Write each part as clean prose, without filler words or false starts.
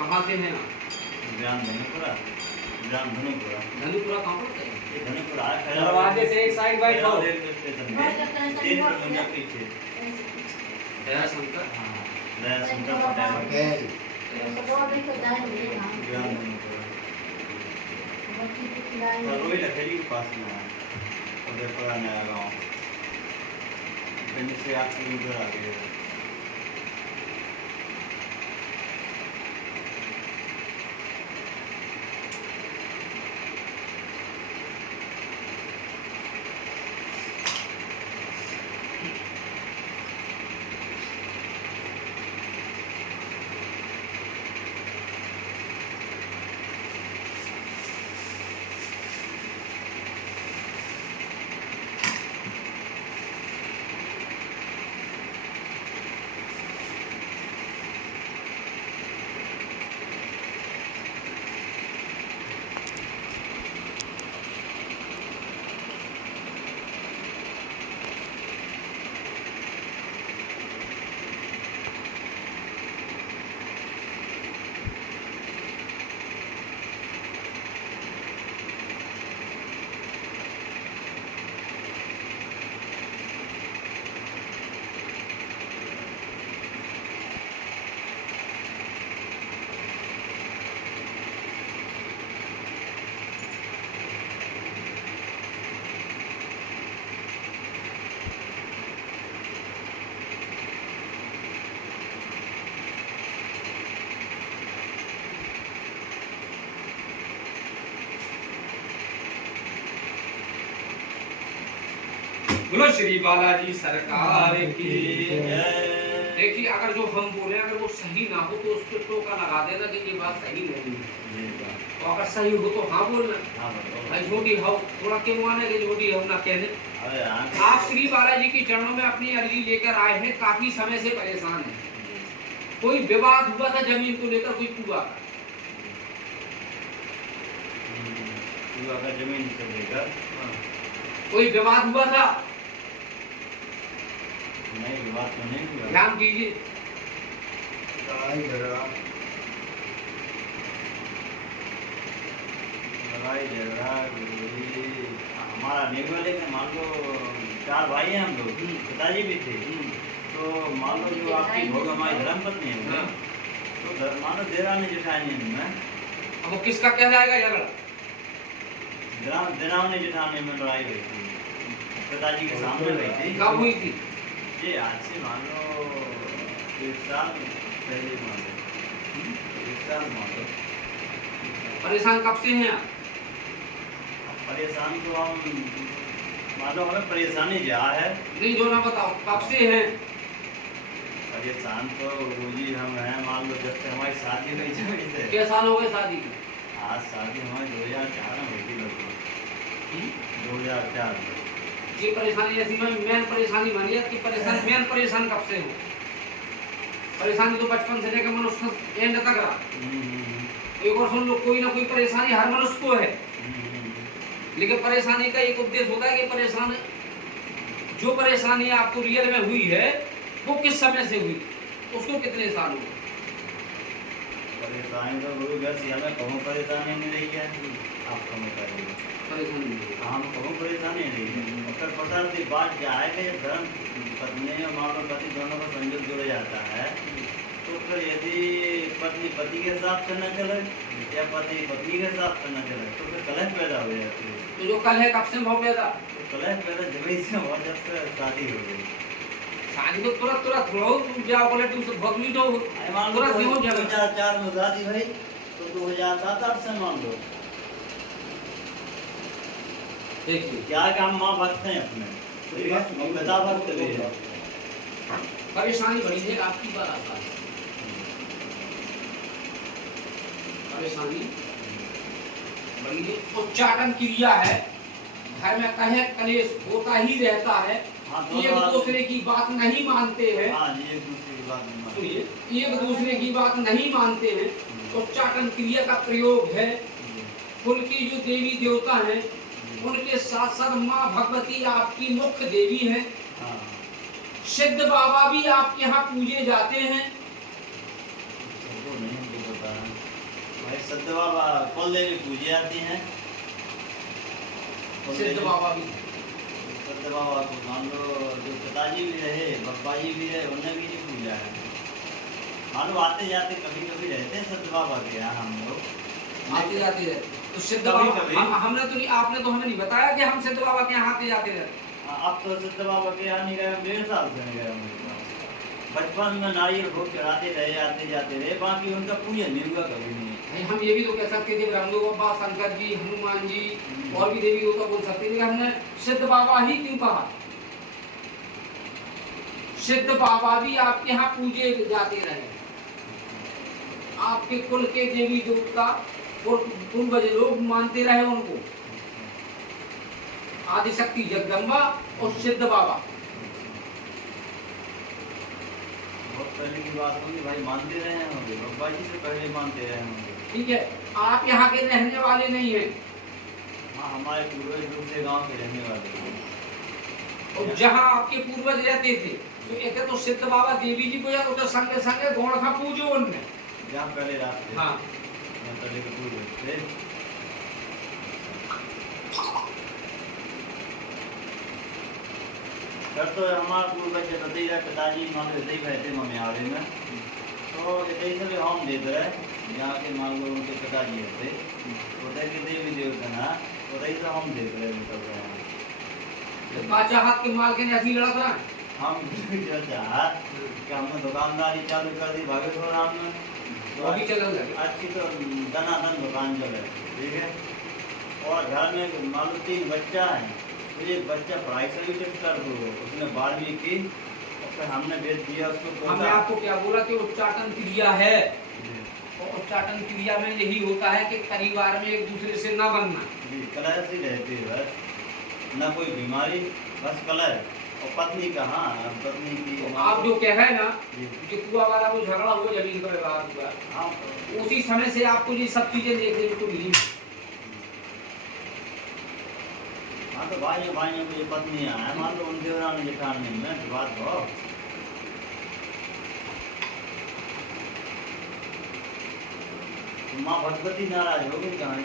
कहाँ से हैं आप? ग्राम धनुपुरा। ग्राम धनुपुरा। धनुपुरा कहाँ पड़ता है? ये धनुपुरा है। दरवाजे से एक साइड बैठो। रेलवे स्टेशन पे 3 किलोमीटर पीछे। दया शंकर। हाँ, दया शंकर पटेल। ग्राम धनुपुरा। रोई लखेड़ी के पास में है। उदयपुरा नया गाँव। कहीं से 8 किलोमीटर आगे है। बोलो श्री बालाजी सरकार की। जय। देखिए अगर जो हम बोले अगर वो सही ना हो तो उस पर टोका लगा देना कि ये बात सही नहीं है। तो अगर सही हो तो हाँ बोलना। भाई झूठी हो थोड़ा क्यों माने कि झूठी हो ना कहने। आप श्री बालाजी के चरणों में अपनी अर्जी लेकर आए हैं, काफी समय से परेशान है। कोई विवाद हुआ था जमीन को लेकर, कोई पूरा जमीन से लेकर कोई विवाद हुआ था? नहीं, विवाद तो नहीं हुआ। ध्यान दीजिए। लड़ाई झगड़ा हमारा नहीं हुआ, लेकिन मान लो 4 भाई हैं हम लोग, पिताजी भी थे। तो मान लो जो आपकी भोग हमारी धर्मपत्नी है तो मान लो देरानी जेठानी में अब वो किसका कहलाएगा झगड़ा? देरानी जेठानी में लड़ाई हुई थी, पिताजी के सामने हुई थी। कब हुई थी? ये आज से मान लो 1 साल पहले मान लो 1 साल मान लो। परेशान कब से हैं आप? परेशान तो हम मान लो हमें परेशानी जा है। नहीं जो ना बताओ कब से हैं? परेशान तो रोजी हम हैं मान लो जब से हमारी शादी हुई से। क्या साल हो गए शादी के? आज शादी हमारी 2004 में हुई थी लगभग। 2004 में। ये परेशानी ऐसी में मेन परेशानी बनी है कि परेशान मेन परेशान कब से हो? परेशानी तो बचपन से लेकर मनुष्य एंड तक रहा। एक और सुन लो, कोई ना कोई परेशानी हर मनुष्य को है, लेकिन परेशानी का एक उद्देश्य होता है कि परेशानी जो परेशानी आपको रियल में हुई है वो किस समय से हुई, उसको कितने साल हुए? परेशानी तो हुई बस हमें कहूँ परेशानी नहीं रही है। आप कहूँ परेशानी हम कहूँ परेशानी नहीं है। अगर पता नहीं बात क्या है कि धर्म पत्नी और मान लो पति दोनों का संयोग जुड़ जाता है तो फिर यदि पत्नी पति के हिसाब से न चले या पति पत्नी के हिसाब से न चले तो फिर कलह पैदा हो जाती है। तो जो कल है कब से भाव पैदा? तो कलह पैदा जब से और जब से शादी हो गई। शादी तो तुरंत तुरंत हो जाओ बोले तुम से बहुत मीठो तुरंत नहीं हो जाएगा। 2004 में शादी भाई तो 2007-8 से मान लो। देखिए क्या काम माँ भक्त हैं अपने पिता भक्त भी है। परेशानी बड़ी है आपकी बात आता है। परेशानी बड़ी है, उच्चाटन क्रिया है, घर में कलह कलेश होता ही रहता है। एक दूसरे की बात नहीं मानते हैं। एक दूसरे की बात नहीं मानते। सुनिए, एक दूसरे की बात नहीं मानते हैं। उच्चाटन क्रिया का प्रयोग है। कुल की जो देवी देवता हैं उनके साथ साथ माँ भगवती आपकी मुख्य देवी हैं। सिद्ध बाबा भी आपके यहाँ पूजे जाते हैं। नहीं पता है। भाई सत्य बाबा कुल देवी पूजे जाती हैं। सिद्ध बाबा भी सत्य बाबा को मान लो जो पिताजी भी रहे, बप्पा जी भी रहे, उन्हें भी नहीं पूजा है। मान लो आते जाते कभी कभी रहते हैं सत्य बाबा के यहाँ हम लोग आते जाते रहे। तो सिद्ध कभी बाबा कभी। हमने तो नहीं, आपने तो हमें नहीं बताया कि हम सिद्ध बाबा के यहाँ आते जाते रहे। अब तो सत्य बाबा के यहाँ नहीं गए, 1.5 साल से नहीं गए मेरे पास। बचपन में नारियल भोग चढ़ाते रहे, आते जाते रहे, बाकी उनका पूजन नहीं हुआ कभी नहीं। नहीं, हम ये भी तो कह सकते थे ब्रह्मदेव बाबा, शंकर जी, हनुमान जी और भी देवी देवता बोल सकते थे, हमने सिद्ध बाबा ही क्यों कहा? सिद्ध बाबा भी आपके यहाँ पूजे जाते रहे। आपके कुल के देवी देवता और पूर्वज लोग मानते रहे उनको, आदिशक्ति जगदम्बा और सिद्ध बाबा। बहुत पहले की बात होगी भाई, मानते रहे होंगे, बप्पा जी से पहले मानते रहे होंगे। ठीक है, आप यहाँ के रहने वाले नहीं हैं। हाँ, हमारे पूर्वज दूसरे गांव के रहने वाले हैं। और जहाँ आपके पूर्वज रहते थे तो एक तो सिद्ध बाबा देवी जी को या तो संगे संगे गौड़ का पूजो उनने। जहाँ पहले रात थे, हाँ, जहाँ पहले के पूर्वज थे। फिर तो हमारा पूर्वज जब बताई रहे, पिताजी मान लो ऐसे ही रहते ममियारे में, तो ऐसे ही सभी हम देते रहे। यहाँ के मान लो उनके पिताजी रहते, उधर के देवी देवता ना, उधर ही तो हम देते रहे निकल रहे हैं। तो बादशाह हाथ के माल के ने ऐसी लड़त रहा है। हम जो चाहा कि हमने दुकानदारी चालू कर दी भागेश्वर राम में, वो भी चलने लगे। अच्छी तो दनादन दुकान चले, ठीक है। और घर में मान लो 3 बच्चा है, तो एक बच्चा पढ़ाई से भी कर दो, उसने 12वीं की और फिर हमने भेज दिया उसको। हमने आपको क्या बोला कि उच्चाटन क्रिया है, और उच्चाटन क्रिया में यही होता है कि परिवार में एक दूसरे से ना बनना। कलह से रहती है बस, ना कोई बीमारी, बस कलह। और पत्नी का, हाँ पत्नी की तो आप जो कह रहे हैं ना जी। कि कुआ वाला वो झगड़ा हुआ, जमीन पर विवाद हुआ, हाँ, उसी समय से आपको ये सब चीजें देखने को मिली। हाँ तो भाइयों भाइयों को ये पत्नियां हैं, मान लो उन देवरानी जेठानी में विवाद हो, तो माँ भगवती नाराज हो गई कहाँ?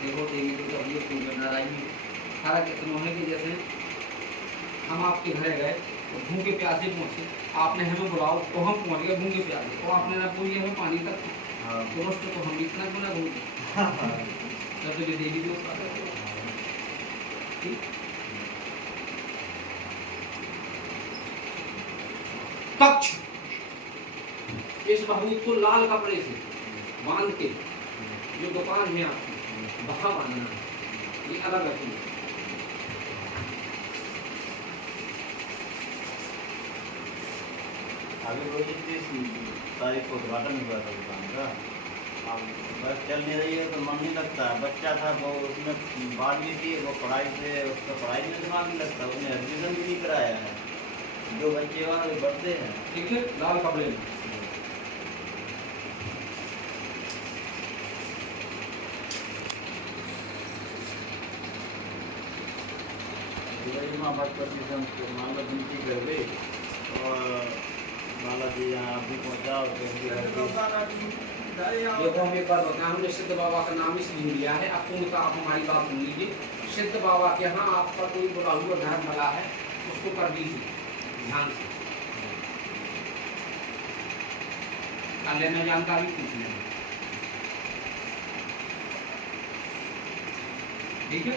देखो देवी तो अब ये पूर्ण नारायण सारा कितना है कि जैसे हम आपके घर गए तो भूखे प्यासे पहुंचे, आपने हमें बुलाओ तो हम पहुंच गए भूखे प्यासे, और आपने ना पूरी हमें पानी तक हाँ। दोस्त तो हम इतना गुना भूखे तो ये देवी देवता ठीक। तक्ष इस बहूत को लाल कपड़े से बांध के जो दुकान है आपकी वहां बांधना, ये अलग रखिए। अभी रोज 30 तारीख को उद्घाटन हुआ था दुकान का, अब बस चल नहीं रही है तो मन नहीं लगता। बच्चा था वो, उसमें 12वीं थी, वो पढ़ाई से, उसका पढ़ाई में दिमाग नहीं लगता, उसने एडमिशन भी नहीं कराया है। 2 बच्चे वहाँ बढ़ते हैं। ठीक है, लाल कपड़े में भगवती संस्कृत मान लो विनती कर गई और माला जी यहाँ अभी पहुँचाओ तो उनके घर की। देखो हम एक बार बताया, हमने सिद्ध बाबा का नाम इसलिए लिया है, अब उनका आप हमारी बात सुन लीजिए। सिद्ध बाबा के यहाँ आपका कोई बुरा हुआ धर्म वाला है उसको कर दीजिए ध्यान से, कर लेना, जानकारी पूछ लेना, ठीक है।